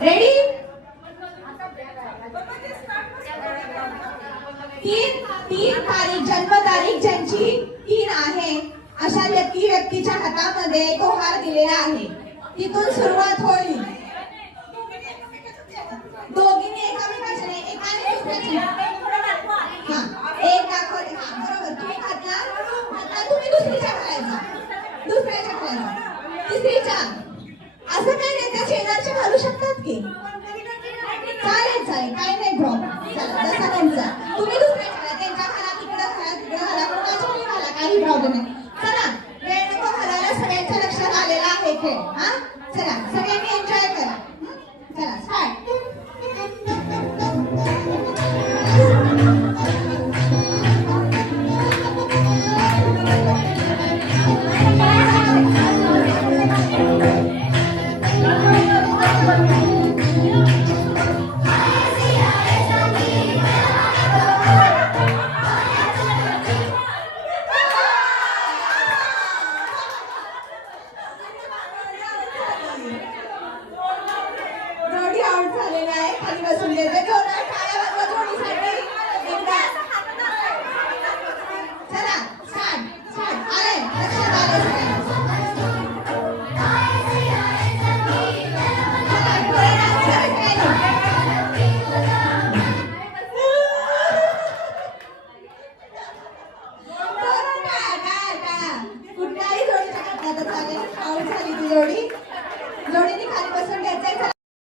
Ready? 3 तारीख जन्म तारीख ज्यांची 3 आहे अशा व्यक्तीच्या हातामध्ये तो हार दिलेला आहे. तिथून सुरुवात होईल. दोघींनी एकामेकाच्या नाही, एकाने दुसऱ्याच्या. हा, एक दाखवले. हा, बरोबर. तुम्ही घातला, तुम्ही दुसरीच्या घालायचा, दुसऱ्याच्या घालायचा, तिसरीच्या. असं काही नाही, त्या शेजारच्या घालू शकतात की. चालेल चालेल, काय नाही प्रॉब्लेम.